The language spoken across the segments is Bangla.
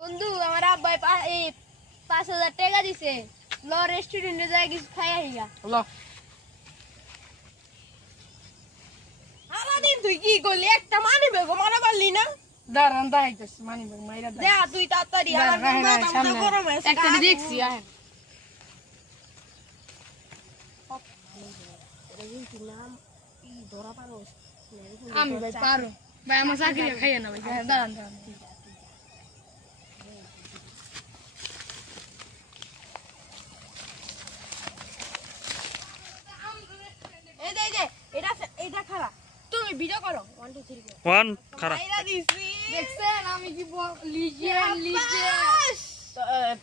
বন্ধু আমার আব্বাই এই ৫,০০০ টাকা দিছে, ল রেস্টুরেন্টে যাই কিছু খাই আইগা। ল আলাদিন তুই কি করলি? একটা মানি বেগো মারা পারলি না? দাঁড়ান দাঁড়াইতেছি মানি ব্যাগ মাইরা যা তুই তাড়াতাড়ি, আমার মাথা গরম হয়েছে। একটা দেখছি আহেন আমি ভাই পারো ভাই আমার চাকরি খাইয়ে না ভাই দাঁড়ান দাঁড়ান এটা খারাপ, তুমি ভিডিও করো 1 2 3 ওয়ান খারাপ দেখছেন আমি কি লিজেন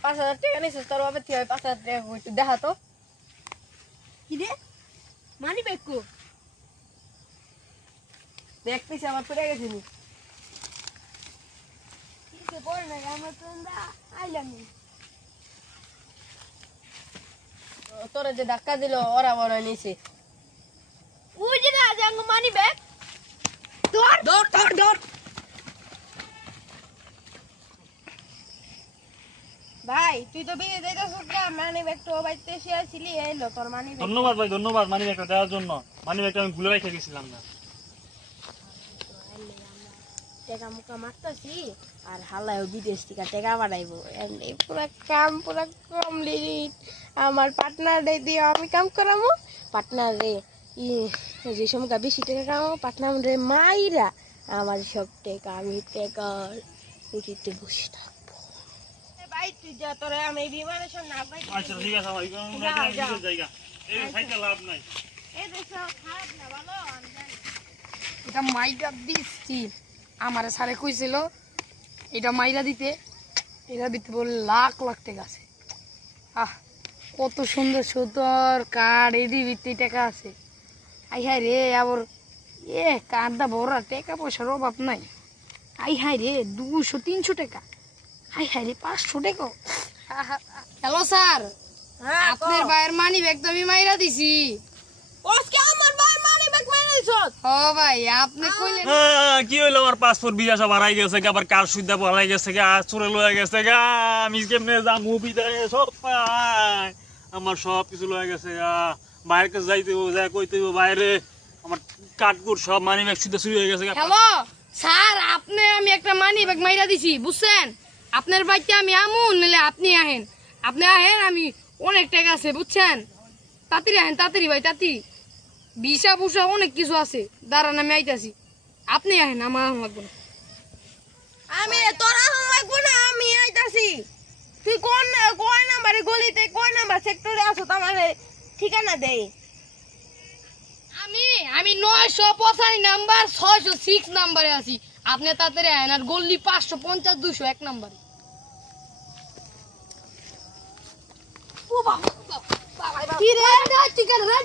৫,০০০ টাকা নিছিস, তোর বাবা থেকে ৫,০০০ টাকা কইতে দেখা তো কি রে মানি ব্যাগ কো দেখতেছি আমার পড়ে গেছে নি কিছু পড়ে না আমার তো আইলাম তোরা যে ধাক্কা দিল ওরা ওরা নিছে ওই যে রাজাঙ্গ মানি ব্যাগ দৌড় দৌড় দৌড় দৌড় ভাই তুই তো বিয়ে যাইতাছস না, মানি ব্যাগ তো বাইতে ছিলি এলো তোর মানি ব্যাগ। ধন্যবাদ ভাই ধন্যবাদ মানি ব্যাগটা দেওয়ার জন্য। মানি ব্যাগটা আমি ভুলে রেখে গেছিলাম না। টাকা মুখা মারতাছি আর হালায় বিদেশ থেকে টাকা বাড়াইবো, পুরা কাম পুরা কমপ্লিট। আমার পার্টনার দিয়ে আমি কাম করামো, পার্টনার রে যে সময় বেশি টাকা কামাবো, পার্টনার রে মাইরা আমার সব টাকা আমি টাকা উঠিতে বসে থাকবো। ভাই তুই যা, তোরে আমি বিমানের সামনে আগাই। আচ্ছা ঠিক আছে ভাই, নিজের জায়গা এই সাইকেল লাভ নাই। এই দেশ খারাপ না ভালো আমি জানি। এটা মাইরা দিচ্ছি আমার স্যারে কইছিল এটা মাইরা দিতে, এটা দিতে বলে লাখ লাখ টাকা আছে। কত সুন্দর সুন্দর কার্ড এডি ভিত্তি টাকা আছে। আই হাই রে আবার কার্ডটা ভরা টাকা পয়সার অভাব নাই। আই হাই রে 200-300 টাকা, আই হাই রে 500 টাকা। হ্যালো স্যার, আপনার ভাইয়ের মানি ব্যাগ তো আমি মাইরা দিছি। ওসকে আমার ভাই মানি ব্যাগ মাইরা দিছস? ও ভাই আপনি কইলেন কি হইলো, আমার পাসপোর্ট ভিসা সব হারাই গেছে, আবার কার সুবিধা হারাই গেছে, চোরে লয়ে গেছে, আমি কেমনে যাম বিদায় সব আমার সব কিছু লয়ে গেছে। বাইরের কাছে যাইতে যাই কইতে বাইরে আমার কাঠকুট সব মানি ব্যাগ সুদ্ধা চুরি হয়ে গেছে। হ্যালো স্যার, আপনি আমি একটা মানি ব্যাগ মাইরা দিছি বুঝছেন। আপনার বাড়িতে আমি আমুন নাহলে আপনি আহেন, আপনি আহেন, আমি অনেক টাকা আছে বুঝছেন। তাড়াতাড়ি আহেন তাড়াতাড়ি ভাই তাড়াতাড়ি, ভিসা বুসা অনেক কিছু আছে, দাঁড়ান আমি আইতাছি, আপনি আহেন আমার লাগবে না। আমি তোরা লাগবো না, আমি আইতাছি। তুই কোন কোন নাম্বারে গলিতে কোন নাম্বার সেক্টরে আছো তো আমার ঠিকানা দে। আমি 995 নাম্বার 606 নাম্বারে আছি, আপনি তাড়াতাড়ি আহেন। আর গল্লি 550 201 নাম্বারে। ও বাবা কি রে ঠিকানা রে?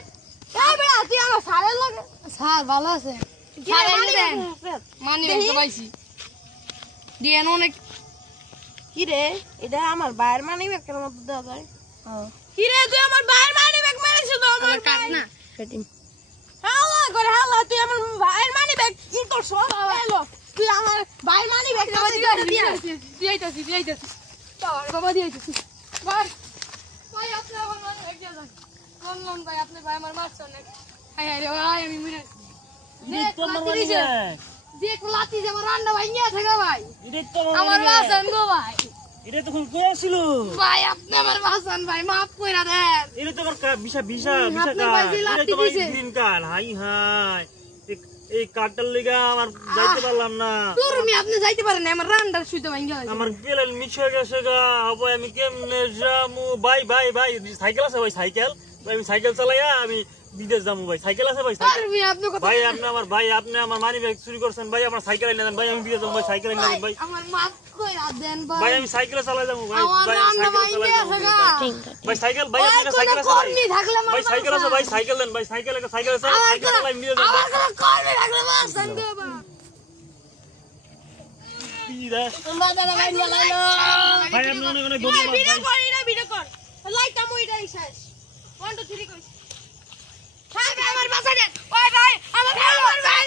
এই বেটা তুই আমার সারের লাগে। স্যার ভালো আছে? মানি ব্যাগ তো পাইছি, দিয়ে অনেক। কি রে এটা আমার ভাইয়ের মানি ব্যাগের মতো দেওয়া যায়? কি রে তুই আমার ভাইয়ের মানি ব্যাগ মেরেছিস তো? আমার কাট না হাল্লা করে হাল্লা, তুই আমার ভাইয়ের মানি ব্যাগ কি করছ? এলো তুই আমার ভাইয়ের মানি ব্যাগ দিয়েছি বাবা দিয়েছি। ভাই ভাই আপনি আমার মানি ব্যাগ দিয়ে যান, বললাম ভাই আপনি ভাই আমার মারছেন নাকি? হাই হাই রে ভাই আমি মরে যে লাতি যে আমার রান্না ভাই নিয়ে থাকে ভাই, আমার বাসন গো ভাই, এটা তখন কয়া ছিল ভাই আপনি আমার বাসন ভাই মাফ কইরা দেন। এটা তো আমার ভিসা ভিসা ভিসা আপনি ভাই যে লাত্তি দিছে। গ্রিন কার্ড হাই হাই এই কার্ডটার লেগে আমার যাইতে পারলাম না। তুমি আপনি যাইতে পারেন না, আমার রান্নার সুইতে ভাঙ্গা হইছে। আমার প্লেন মিস হয়ে গেছে গা, আবার আমি কেমনে যামু? ভাই ভাই ভাই সাইকেল আছে ভাই? সাইকেল ভাই আমি সাইকেল চালাইয়া আমি বিদেশ যামু ভাই। সাইকেল আছে ভাই? তুমি আপনি কথা ভাই আপনি আমার ভাই আপনি আমার মানি ব্যাগ চুরি করছেন ভাই, আমার সাইকেল এনে দেন ভাই, আমি বিদেশ যাবো ভাই, সাইকেল এনে দেন ভাই। আমার মাফ কইরা দেন ভাই, ভাই আমি সাইকেলে চালাই যাবো ভাই, আমার ভাই রান্না সাইকেল ভাই চালাই নিয়ে যাবো থাকা ভাই, সাইকেল ভাই আপনার সাইকেল আছে ভাই? কর্মী থাকলে ভাই সাইকেল আছে ভাই, সাইকেল দেন ভাই, সাইকেল সাইকেল আছে, সাইকেল চালাই বিদেশ যাবো আমার কোনো কর্মী থাকলে বাসন গো ভাই। বিদেশ তোমরা দাদা ভাই নিয়ে লাইলো। ভাই আপনি অনেক অনেক ধন্যবাদ ভিডিও ভাই। করি না, ভিডিও কর লাইটা মুইটাই শেষ 1 2 3 কইছ। হ্যাঁ আমার বাসা দেন। ওই ভাই আমার ভাই